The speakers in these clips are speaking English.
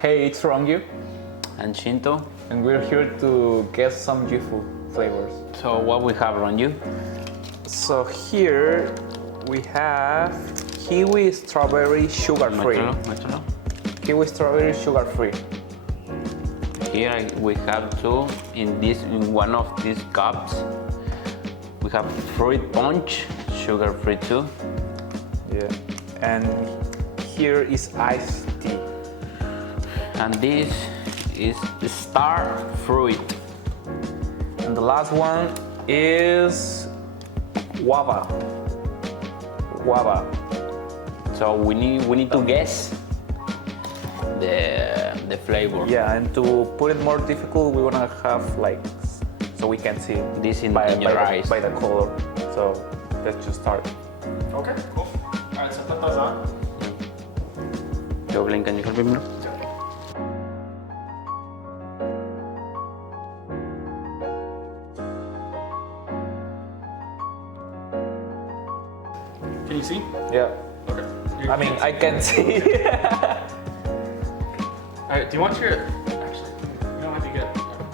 Hey, it's Ronngyu, And Sheento. and we're here to guess some GFUEL flavors. So what we have, Ronngyu? So here we have kiwi strawberry sugar-free. Muéstralo. Kiwi strawberry sugar-free. Here we have two in one of these cups. We have fruit punch, sugar-free too. Yeah. And here is iced tea. And this is star fruit. And the last one is guava. Guava. So we need to guess the flavor. Yeah, and to put it more difficult, we wanna have like so we can see This in by your eyes. by the color. So let's just start. Okay, cool. All right, so put those on. Yo, Glenn, can you help me, bro? Can you see? Yeah. Okay. I mean, I can see. All right. Do you want your? Actually, you don't have to get.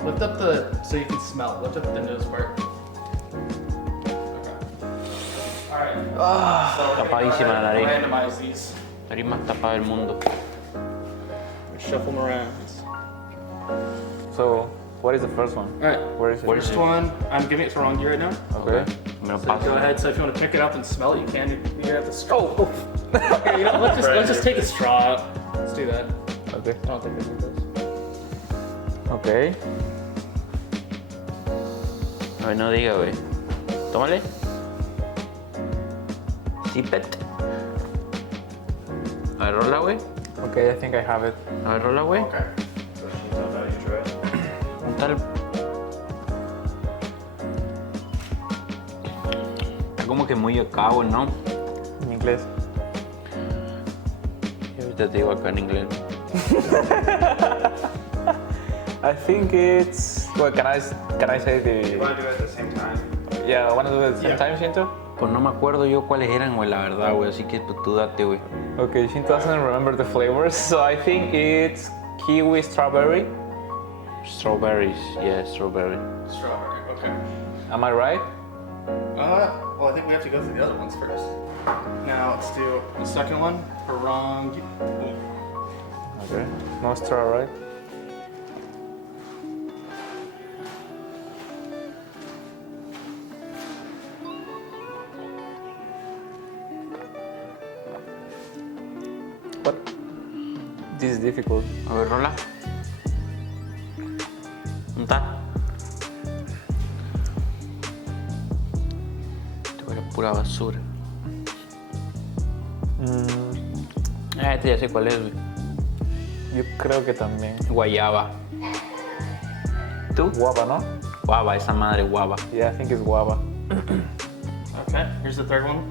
Lift up the so you can smell. Lift up the nose part. Okay. All right. So we're gonna Tapadísima la go ahead nariz. and randomize these. Nariz más tapada del mundo. Shuffle them around. So, what is the first one? All right. Where is it? First one, I'm giving it to Ronngyu right now. Okay. Me lo So paso. go ahead. So if you want to pick it up and smell it, you can. You have the straw. Oh. Okay, you know, let's just take a straw out. Let's do that. Okay. I don't think it does. Okay. A ver, no diga, güey. Tómale. Sip it. A ver, rola, güey. Okay, I think I have it. A ver, rola, güey. Okay. So Sheento, now you try it. Un tal. Está como que muy acabo, ¿no? En inglés. Y ahorita te digo acá en inglés. I think it's. Well, can I say the? Want to do it at the same time? Yeah, I wanna do it at the same Yeah. time, Sheento. Pues no me acuerdo yo cuáles eran, güey, la verdad, güey. Así que pues, tú date, güey. Okay, Sheento doesn't remember the flavors, so I think it's kiwi strawberry. Strawberries, yeah, strawberry. Strawberry. Okay. Am I right? Well, I think we have to go through the other ones first. Now let's do the second one. Ronngyu. Okay. No straw, right? What? This is difficult. A ver, rola. ¿Dónde está? Esto era pura basura. Este ya sé cuál es, güey. Yo creo que también. Guayaba. ¿Tú? Guava, ¿no? Guava, esa madre guava. Yeah, I think it's guava. Okay. Here's the third one.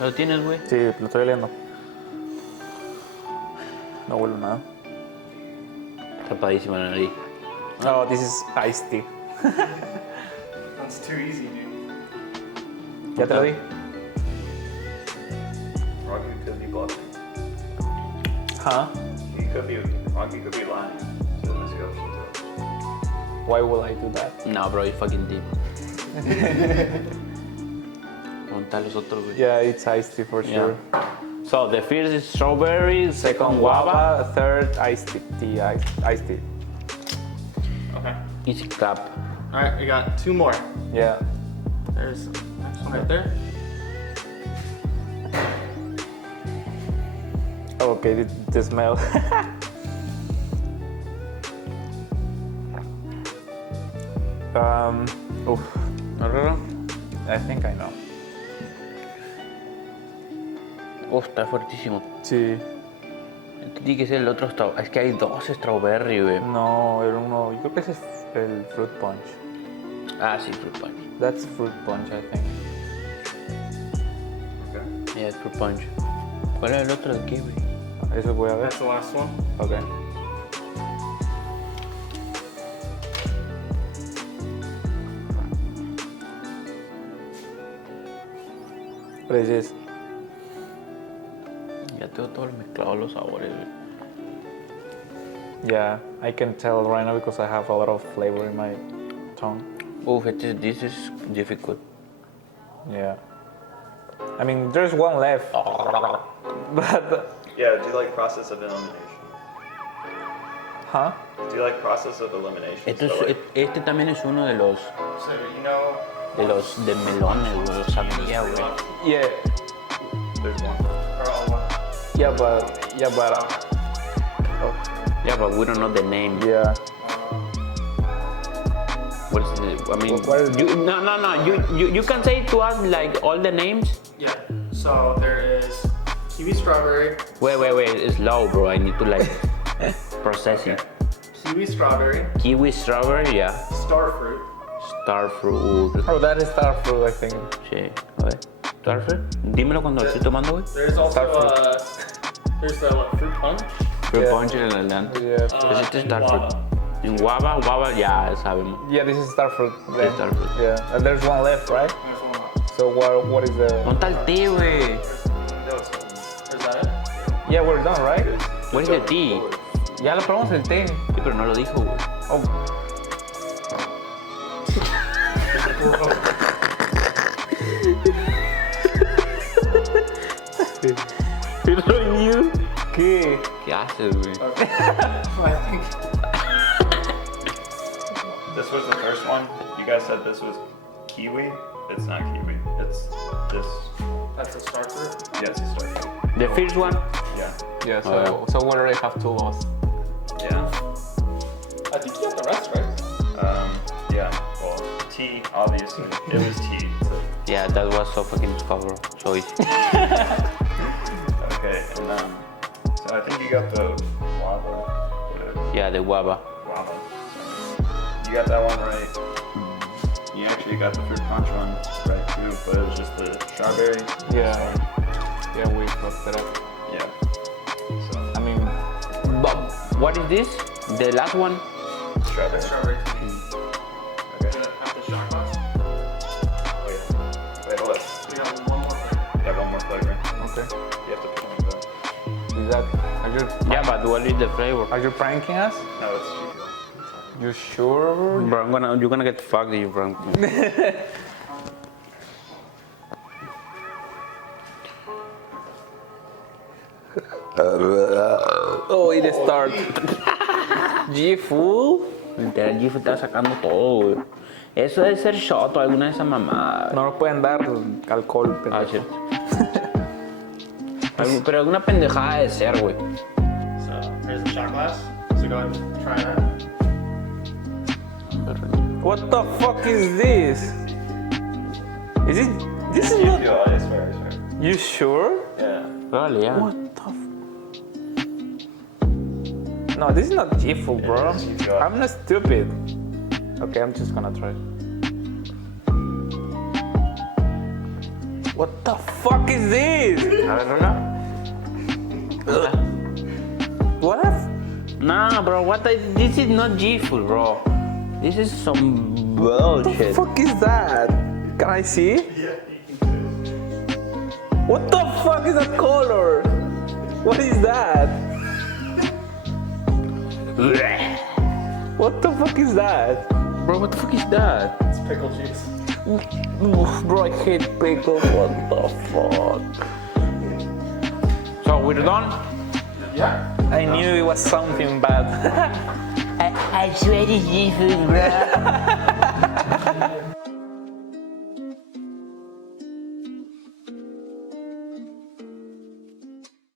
¿Lo tienes, güey? Sí, lo estoy leyendo. No huele nada. Tapadísima la nariz. Oh, this is iced tea. That's too easy, dude. ¿Ya te lo di? Rocky could be bluffing. Huh? Rocky could be lying. So let's go, Sheento. Why would I do that? No, bro, you fucking did. ¿Dónde están los otros, güey? Yeah, it's iced tea for sure. So, the first is strawberry, second guava, third iced tea. Iced tea. Okay. easy cup. All right. We got two more. Yeah. There's the next one right there. Okay, the smell. Oof. I think I know. Uf, está fuertísimo. Sí. Tiene que ser el otro strawberry. Es que hay dos strawberry, güey. No, el uno. Yo creo que ese es el fruit punch. Ah, sí, fruit punch. That's fruit punch, I think. Yeah, it's fruit punch. ¿Cuál es el otro de qué, güey? Eso voy a ver. That's the last one. Okay. What is this? Ya tengo todo mezclado los sabores, güey. Yeah, I can tell right now because I have a lot of flavor in my tongue. Uf, this is difficult. Yeah. I mean, there's one left. But, Yeah, do you like process of elimination? huh? Do you like process of elimination? Esto So, like, este también es uno de los So you know. de melones, güey, los sandía, güey. Yeah. there's one. Or all one. Yeah, but Yeah, but we don't know the name. yeah. What's the? I mean, What is no. You can say to us like all the names. Yeah. So there is kiwi strawberry, Wait, slow, bro. I need to like process it. kiwi strawberry, Kiwi, strawberry, yeah. star fruit, Star fruit. Oh, that is star fruit, I think. Sí, a ver. Star fruit. Dímelo cuando lo estoy tomando, güey. there's also Star fruit. there's the what, fruit punch. Fruit Yeah. punch en adelante. Yeah. Pues este es star guava. fruit. En guava, ya sabemos. Yeah, this is star fruit. This is star fruit. Yeah, and there's one left, right? There's one left. So what is the? ¿Dónde está el té, güey? Is that it? Yeah, we're done, right? Where's the tea? Ya lo probamos el té. Sí, pero no lo dijo, güey. Oh. Ronngyu. ¿Qué? ¿Qué haces, güey? I think. This was the first one. You guys said this was kiwi. It's not kiwi. It's this. That's a star fruit. Yes, it's starting. The first one. Yeah. Yeah. Oh, So we already have two lost. Yeah. I think you got the rest right. Yeah. Well, tea, obviously. It was tea. So. Yeah, that was so fucking cover. So easy. Okay, and so I think you got the guava. Whatever. Yeah, the guava. Guava. You got that one right. You actually got the fruit punch one right too, but it was just the strawberry. Yeah. Yeah, we fucked it up. Yeah. So I mean, But what is this? The last one? strawberry. Strawberry. Okay. Have the shot glass. Wait, hold up. We got one more flavor. You have one more flavor. okay. You have to pick one though. Is that? Yeah, but what is the flavor? Are you pranking us? No, it's GFUEL. You sure? Bro, you're gonna get fucked if you prank me. Oh, it start. GFUEL? Literal, GF está sacando todo, güey. Eso debe ser shot o alguna de esas mamadas. No nos pueden dar alcohol, pero. Ah, cierto. Pero alguna pendejada de ser, güey. So here's the shot glass. So go ahead and try that. What the fuck is this? Is it? This is not. GFUEL, I swear, I swear. You sure? Yeah. Vale, ya. What the? No, this is not GFUEL, bro. It is GFUEL. I'm not stupid. Okay, I'm just gonna try. What the fuck is this? A ver, rola. What? Nah, bro, this is not GFUEL, bro. This is some What the bullshit. fuck is that? Can I see? Yeah. What the fuck is that color? What is that? What the fuck is that? Bro, what the fuck is that? It's pickle juice. Oof, bro, I hate pickles. What the fuck? So we're done? Yeah. I knew it was something bad. I swear it's GFUEL, bro.